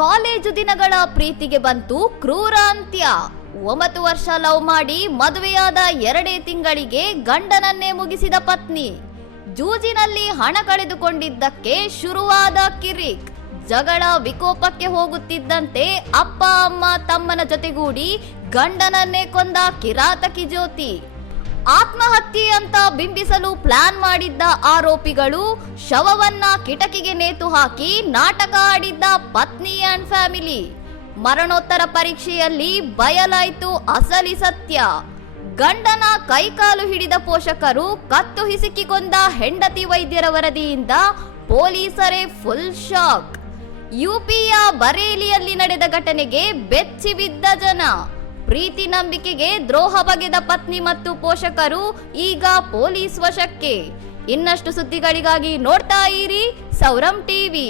College ದಿನಗಳ ಪ್ರೀತಿಗೆ ಬಂತು ಕ್ರೂರ ಅಂತ್ಯ ಒಂಬತ್ತು ವರ್ಷ ಲವ್ ಮಾಡಿ ಮದುವೆಯಾದ ಎರಡೇ ತಿಂಗಳಿಗೆ ಗಂಡನನ್ನೇ ಮುಗಿಸಿದ ಪತ್ನಿ. ಜೂಜಿನಲ್ಲಿ ಹಣ ಕಳೆದುಕೊಂಡಿದ್ದಕ್ಕೆ ಶುರುವಾದ ಕಿರಿಕ್. ಜಗಳ ವಿಕೋಪಕ್ಕೆ ಹೋಗುತ್ತಿದ್ದಂತೆ ಅಪ್ಪ ಅಮ್ಮ ತಮ್ಮನ ಜೊತೆಗೂಡಿ ಗಂಡನನ್ನೇ ಕೊಂದ ಕಿರಾತಕಿ ಜ್ಯೋತಿ. ಆತ್ಮಹತ್ಯೆ ಅಂತ ಬಿಂಬಿಸಲು ಪ್ಲಾನ್ ಮಾಡಿದ್ದ ಆರೋಪಿಗಳು ಶವವನ್ನ ಕಿಟಕಿಗೆ ನೇತು ಹಾಕಿ ನಾಟಕ ಆಡಿದ್ದ ಪತ್ನಿ ಅಂಡ್ ಫ್ಯಾಮಿಲಿ ಮರಣೋತ್ತರ ಪರೀಕ್ಷೆಯಲ್ಲಿ ಬಯಲಾಯಿತು ಅಸಲಿ ಸತ್ಯ. ಗಂಡನ ಕೈಕಾಲು ಹಿಡಿದ ಪೋಷಕರು ಕತ್ತು ಹಿಸುಕಿಕೊಂಡ ಹೆಂಡತಿ ವೈದ್ಯರ ವರದಿಯಿಂದ ಪೊಲೀಸರೇ ಫುಲ್ ಶಾಕ್. ಯುಪಿಯ ಬರೇಲಿಯಲ್ಲಿ ನಡೆದ ಘಟನೆಗೆ ಬೆಚ್ಚಿ ಬಿದ್ದ ಜನ. ಪ್ರೀತಿ ನಂಬಿಕೆಗೆ ದ್ರೋಹ ಬಗೆದ ಪತ್ನಿ ಮತ್ತು ಪೋಷಕರು ಈಗ ಪೊಲೀಸ್ ವಶಕ್ಕೆ. ಇನ್ನಷ್ಟು ಸುದ್ದಿಗಳಿಗಾಗಿ ನೋಡ್ತಾ ಇರಿ ಸೌರಂ ಟಿವಿ.